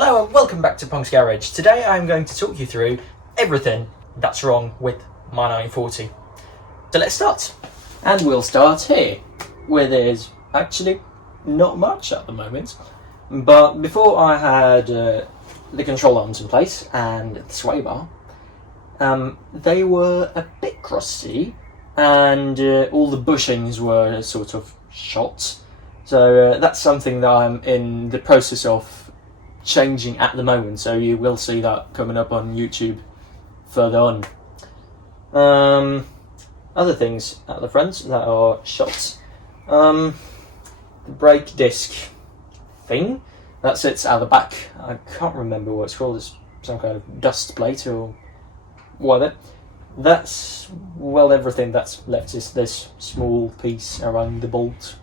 Hello and welcome back to Pongsgarage. Today I'm going to talk you through everything that's wrong with my 940. So let's start. And we'll start here, where there's actually not much at the moment. But before I had the control arms in place and the sway bar, they were a bit crusty and all the bushings were sort of shot. So that's something that I'm in the process of changing at the moment, so you will see that coming up on YouTube further on. Other things at the front that are shot. The brake disc thing that sits at the back. I can't remember what it's called. It's some kind of dust plate or whatever. That's, well, everything that's left is this small piece around the bolt.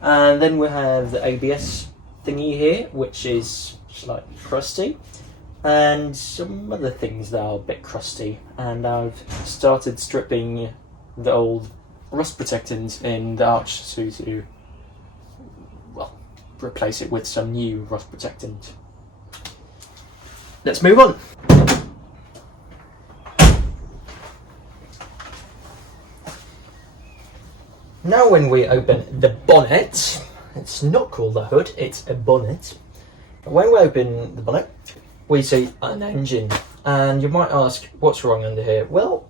And then we have the ABS thingy here, which is slightly crusty, and some other things that are a bit crusty. And I've started stripping the old rust protectants in the arch to well, replace it with some new rust protectant. Let's move on. Now when we open the bonnet, it's not called a hood, it's a bonnet. When we open the bonnet, we see an engine, and you might ask, what's wrong under here? Well,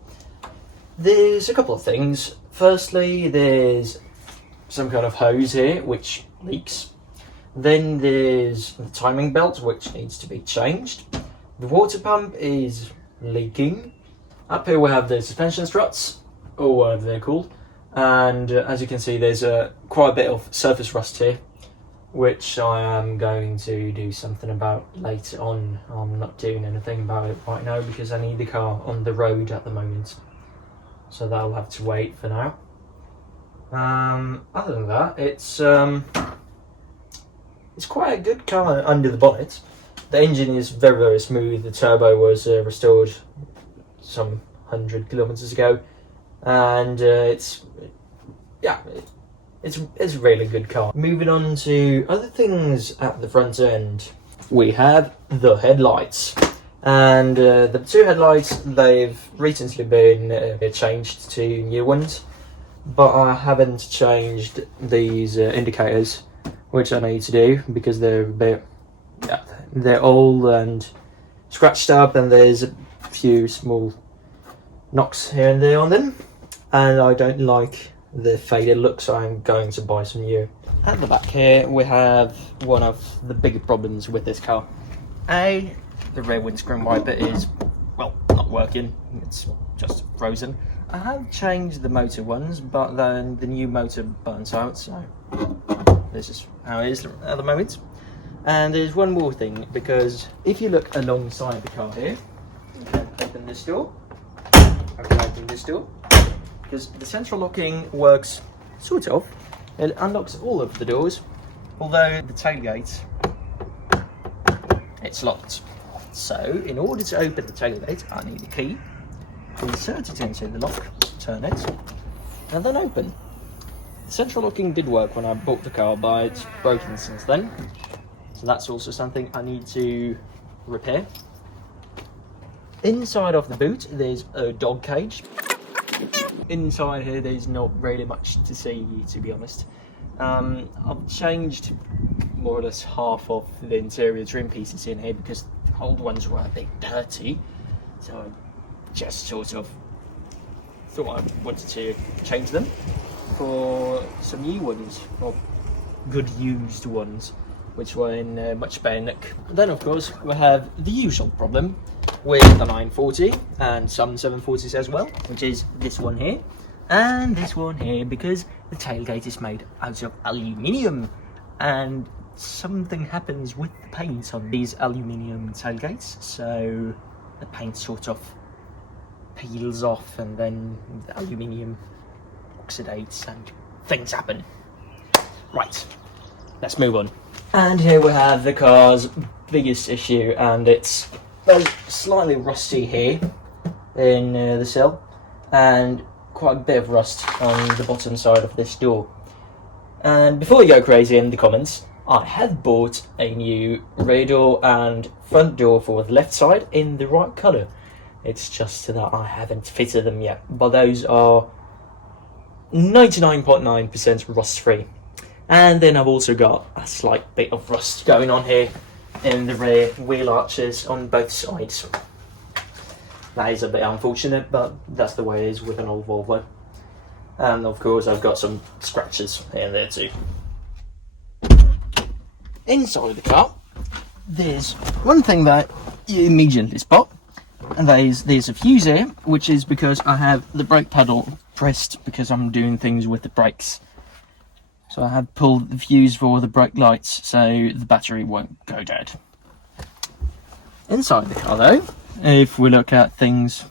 there's a couple of things. Firstly, there's some kind of hose here which leaks. Then there's the timing belt which needs to be changed. The water pump is leaking. Up here we have the suspension struts, or whatever they're called. And as you can see, there's quite a bit of surface rust here, which I am going to do something about later on. I'm not doing anything about it right now because I need the car on the road at the moment, so that'll have to wait for now. Other than that, it's quite a good car under the bonnet. The engine is very, very smooth. The turbo was restored some 100 kilometers ago. And it's a really good car. Moving on to other things at the front end, we have the headlights. And the two headlights, they've recently been changed to new ones, but I haven't changed these indicators, which I need to do because they're a bit, they're old and scratched up, and there's a few small knocks here and there on them, and I don't like the faded look, so I'm going to buy some new. At the back here we have one of the bigger problems with this car. The rear windscreen wiper is, well, not working, it's just frozen. I have changed the motor ones, but then the new motor burns out, so this is how it is at the moment. And there's one more thing, because if you look alongside the car here, you can open this door. I can open this door because the central locking works sort of. It unlocks all of the doors, although the tailgate, it's locked. So in order to open the tailgate, I need a key, insert it into the lock, turn it, and then open. The central locking did work when I bought the car, but it's broken since then. So that's also something I need to repair. Inside of the boot, there's a dog cage. Inside here, there's not really much to see, to be honest. I've changed more or less half of the interior trim pieces in here because the old ones were a bit dirty. So I just sort of thought I wanted to change them for some new ones, or good used ones, which were in much better nick. Then of course we have the usual problem with the 940 and some 740s as well, which is this one here and this one here, because the tailgate is made out of aluminium and something happens with the paint on these aluminium tailgates, so the paint sort of peels off and then the aluminium oxidates and things happen. Right, let's move on. And here we have the car's biggest issue, and it's slightly rusty here in the sill, and quite a bit of rust on the bottom side of this door. And before you go crazy in the comments, I have bought a new rear door and front door for the left side in the right colour. It's just that I haven't fitted them yet, but those are 99.9% rust free. And then I've also got a slight bit of rust going on here in the rear wheel arches on both sides. That is a bit unfortunate, but that's the way it is with an old Volvo. And of course I've got some scratches here and there too. Inside the car, there's one thing that you immediately spot, and that is there's a fuse here, which is because I have the brake pedal pressed because I'm doing things with the brakes. So I have pulled the fuse for the brake lights so the battery won't go dead. Inside the car though, if we look at things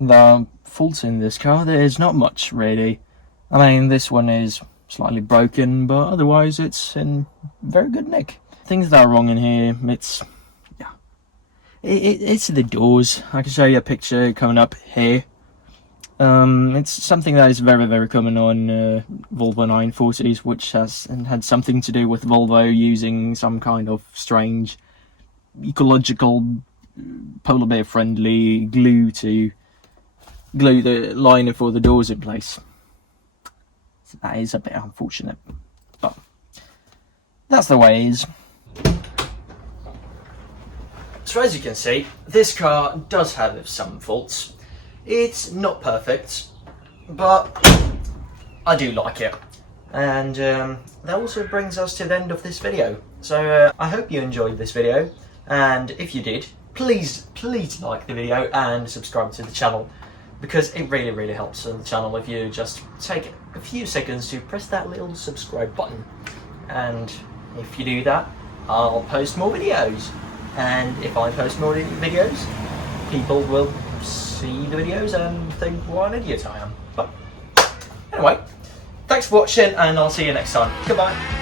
that are faults in this car, there's not much really. I mean, this one is slightly broken, but otherwise it's in very good nick. Things that are wrong in here, it's the doors. I can show you a picture coming up here. It's something that is very, very common on Volvo 940s, which has had something to do with Volvo using some kind of strange ecological, polar bear friendly glue to glue the liner for the doors in place. So that is a bit unfortunate, but that's the way it is. So as you can see, this car does have some faults. It's not perfect, but I do like it. And that also brings us to the end of this video. So I hope you enjoyed this video, and if you did, please like the video and subscribe to the channel, because it really, really helps on the channel if you just take a few seconds to press that little subscribe button. And if you do that, I'll post more videos. And if I post more videos, people will see the videos and think what an idiot I am. But anyway, thanks for watching, and I'll see you next time. Goodbye.